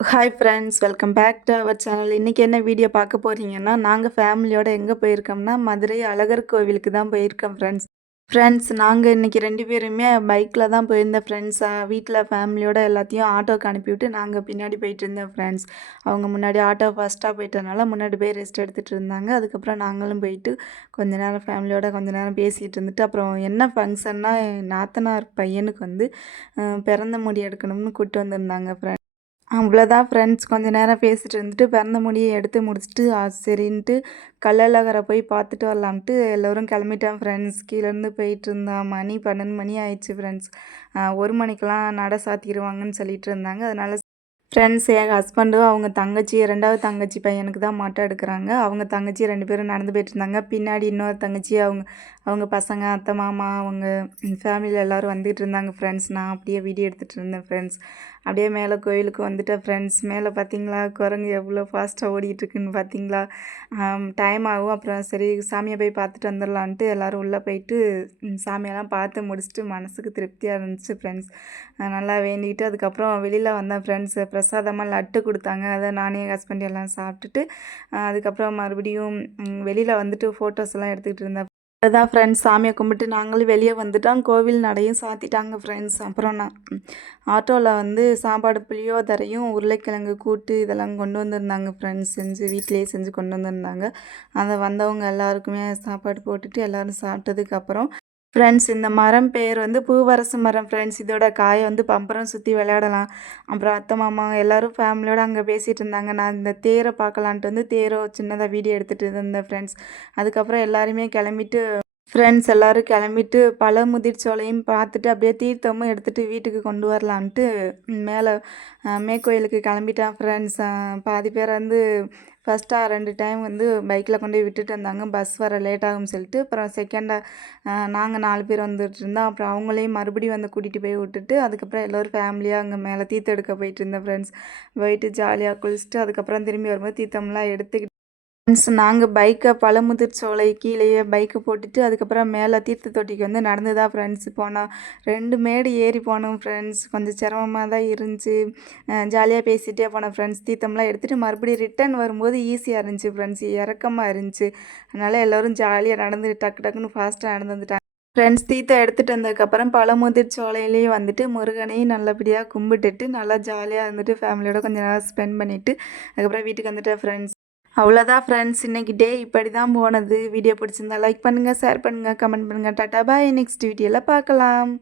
Hi friends, welcome back to our channel. இன்றைக்கி என்ன video பார்க்க போகிறீங்கன்னா, நாங்கள் ஃபேமிலியோடு எங்கே போயிருக்கோம்னா, மதுரை அழகர் கோவிலுக்கு தான் போயிருக்கோம் ஃப்ரெண்ட்ஸ். நாங்கள் இன்றைக்கி 2 பேருமே பைக்கில் தான் போயிருந்தோம் ஃப்ரெண்ட்ஸ். வீட்டில் ஃபேமிலியோட எல்லாத்தையும் ஆட்டோக்கு அனுப்பிவிட்டு நாங்கள் பின்னாடி போயிட்டு இருந்தோம் ஃப்ரெண்ட்ஸ். அவங்க முன்னாடி ஆட்டோ ஃபஸ்ட்டாக போயிட்டனால முன்னாடி போய் ரெஸ்ட் எடுத்துகிட்டு இருந்தாங்க. அதுக்கப்புறம் நாங்களும் போயிட்டு கொஞ்ச நேரம் ஃபேமிலியோட கொஞ்ச நேரம் பேசிகிட்டு இருந்துட்டு, அப்புறம் என்ன ஃபங்க்ஷன்னா என் நாத்தனார் பையனுக்கு வந்து பிறந்த முடி எடுக்கணும்னு கூப்பிட்டு வந்திருந்தாங்க ஃப்ரெண்ட்ஸ். அவ்வளோதான் ஃப்ரெண்ட்ஸ். கொஞ்ச நேரம் பேசிட்டு இருந்துட்டு பிறந்த முடியை எடுத்து முடிச்சுட்டு சரின்ட்டு கள்ளழகரை போய் பார்த்துட்டு வரலான்ட்டு எல்லோரும் கிளம்பிட்டோம் ஃப்ரெண்ட்ஸ். கீழேருந்து போயிட்டு இருந்தோம். மணி 12 மணி ஆயிடுச்சு ஃப்ரெண்ட்ஸ். 1 மணிக்கெலாம் நட சாத்திடுவாங்கன்னு சொல்லிட்டு இருந்தாங்க. அதனால ஃப்ரெண்ட்ஸ், என் ஹஸ்பண்டும் அவங்க தங்கச்சி 2வது தங்கச்சி பையனுக்கு தான் மொட்டை எடுக்கிறாங்க. அவங்க தங்கச்சி 2 பேரும் நடந்து போயிட்டுருந்தாங்க. பின்னாடி இன்னொரு தங்கச்சி அவங்க அவங்க பசங்க, அத்தை, மாமா, அவங்க ஃபேமிலியில் எல்லோரும் வந்துகிட்டு இருந்தாங்க ஃப்ரெண்ட்ஸ். நான் அப்படியே வீடியோ எடுத்துகிட்டு இருந்தேன் ஃப்ரெண்ட்ஸ். அப்படியே மேலே கோயிலுக்கு வந்துட்டேன் ஃப்ரெண்ட்ஸ். மேலே பார்த்தீங்களா குரங்கு எவ்வளோ ஃபாஸ்ட்டாக ஓடிட்டுருக்குன்னு பார்த்தீங்களா? டைம் ஆகும். அப்புறம் சரி சாமியை போய் பார்த்துட்டு வந்துடலான்ட்டு எல்லோரும் உள்ளே போயிட்டு சாமியெல்லாம் பார்த்து முடிச்சுட்டு மனசுக்கு திருப்தியாக இருந்துச்சு ஃப்ரெண்ட்ஸ். நல்லா வேண்டிக்கிட்டு அதுக்கப்புறம் வெளியில் வந்தேன் ஃப்ரெண்ட்ஸ். பிரசாதமாக லட்டு கொடுத்தாங்க. அதை நானே என் ஹஸ்பண்ட் எல்லாம் சாப்பிட்டுட்டு அதுக்கப்புறம் மறுபடியும் வெளியில் வந்துட்டு ஃபோட்டோஸ் எல்லாம் எடுத்துக்கிட்டு இருந்தேன். அதுதான் ஃப்ரெண்ட்ஸ், சாமியை கும்பிட்டு நாங்களும் வெளியே வந்துட்டோம். கோவில் நடையும் சாத்திட்டாங்க ஃப்ரெண்ட்ஸ். அப்புறம் நான் ஆட்டோவில் வந்து சாப்பாடு புளியோதரையும் உருளைக்கிழங்கு கூட்டு இதெல்லாம் கொண்டு வந்திருந்தாங்க ஃப்ரெண்ட்ஸ். வீட்டிலேயே செஞ்சு கொண்டு வந்திருந்தாங்க. அதை வந்தவங்க எல்லாருக்குமே சாப்பாடு போட்டுட்டு எல்லோரும் சாப்பிட்டதுக்கப்புறம் ஃப்ரெண்ட்ஸ், இந்த மரம் பேர் வந்து பூவரசு மரம் ஃப்ரெண்ட்ஸ். இதோட காயை வந்து பம்பரம் சுற்றி விளையாடலாம். அப்புறம் அத்தை மாமா எல்லோரும் ஃபேமிலியோடு அங்கே பேசிகிட்டு இருந்தாங்க. நான் இந்த தேரை பார்க்கலான்ட்டு வந்து தேரோ சின்னதாக வீடியோ எடுத்துகிட்டு இருந்தேன் ஃப்ரெண்ட்ஸ். அதுக்கப்புறம் எல்லாருமே கிளம்பிட்டு ஃப்ரெண்ட்ஸ் எல்லோரும் கிளம்பிட்டு பழமுதிர்ச்சோலையும் பார்த்துட்டு அப்படியே தீர்த்தமும் எடுத்துகிட்டு வீட்டுக்கு கொண்டு வரலான்ட்டு மேலே மேற்கோயிலுக்கு கிளம்பிட்டான் ஃப்ரெண்ட்ஸ். பாதி பேர் வந்து ஃபஸ்ட்டாக 2 டைம் வந்து பைக்கில் கொண்டு போய் விட்டுட்டு வந்தாங்க. பஸ் வர லேட் ஆகும்னு சொல்லிட்டு. அப்புறம் செகண்டாக நாங்கள் 4 பேர் வந்துட்டு இருந்தோம். அப்புறம் அவங்களையும் மறுபடியும் வந்து கூட்டிகிட்டு போய் விட்டுட்டு அதுக்கப்புறம் எல்லோரும் ஃபேமிலியாக அங்கே மேலே தீர்த்தம் எடுக்க போயிட்டு இருந்தேன் ஃப்ரெண்ட்ஸ். போயிட்டு ஜாலியாக குளிச்சுட்டு அதுக்கப்புறம் திரும்பி வரும்போது தீர்த்தம்லாம் எடுத்துக்கிட்டு ஃப்ரெண்ட்ஸ், நாங்கள் பைக்கை பழமுதிர்ச்சோலை கீழேயே பைக்கை போட்டுட்டு அதுக்கப்புறம் மேலே தீர்த்த தொட்டிக்கு வந்து நடந்து தான் ஃப்ரெண்ட்ஸ் போனோம். 2 மேடு ஏறி போனோம் ஃப்ரெண்ட்ஸ். கொஞ்சம் சிரமமாக தான் இருந்துச்சு. ஜாலியாக பேசிகிட்டே போனோம் ஃப்ரெண்ட்ஸ். தீர்த்தம்லாம் எடுத்துகிட்டு மறுபடியும் ரிட்டன் வரும்போது ஈஸியாக இருந்துச்சு ஃப்ரெண்ட்ஸ். இறக்கமாக இருந்துச்சு. அதனால் எல்லோரும் ஜாலியாக நடந்து டக்கு டக்குன்னு ஃபாஸ்ட்டாக நடந்து வந்துட்டாங்க ஃப்ரெண்ட்ஸ். தீர்த்தம் எடுத்துகிட்டு வந்ததுக்கப்புறம் பழமுதிர்ச்சோலையிலேயே வந்துட்டு முருகனையும் நல்லபடியாக கும்பிட்டுட்டு நல்லா ஜாலியாக இருந்துட்டு ஃபேமிலியோட கொஞ்சம் நேரம் ஸ்பெண்ட் பண்ணிவிட்டு அதுக்கப்புறம் வீட்டுக்கு வந்துட்டேன் ஃப்ரெண்ட்ஸ். அவ்வளோதான் ஃப்ரெண்ட்ஸ், இன்றைக்கி டே இப்படி தான் போனது. வீடியோ பிடிச்சிருந்தா லைக் பண்ணுங்கள், ஷேர் பண்ணுங்கள், கமெண்ட் பண்ணுங்கள். டாட்டா பாய். நெக்ஸ்ட் வீடியோவில் பார்க்கலாம்.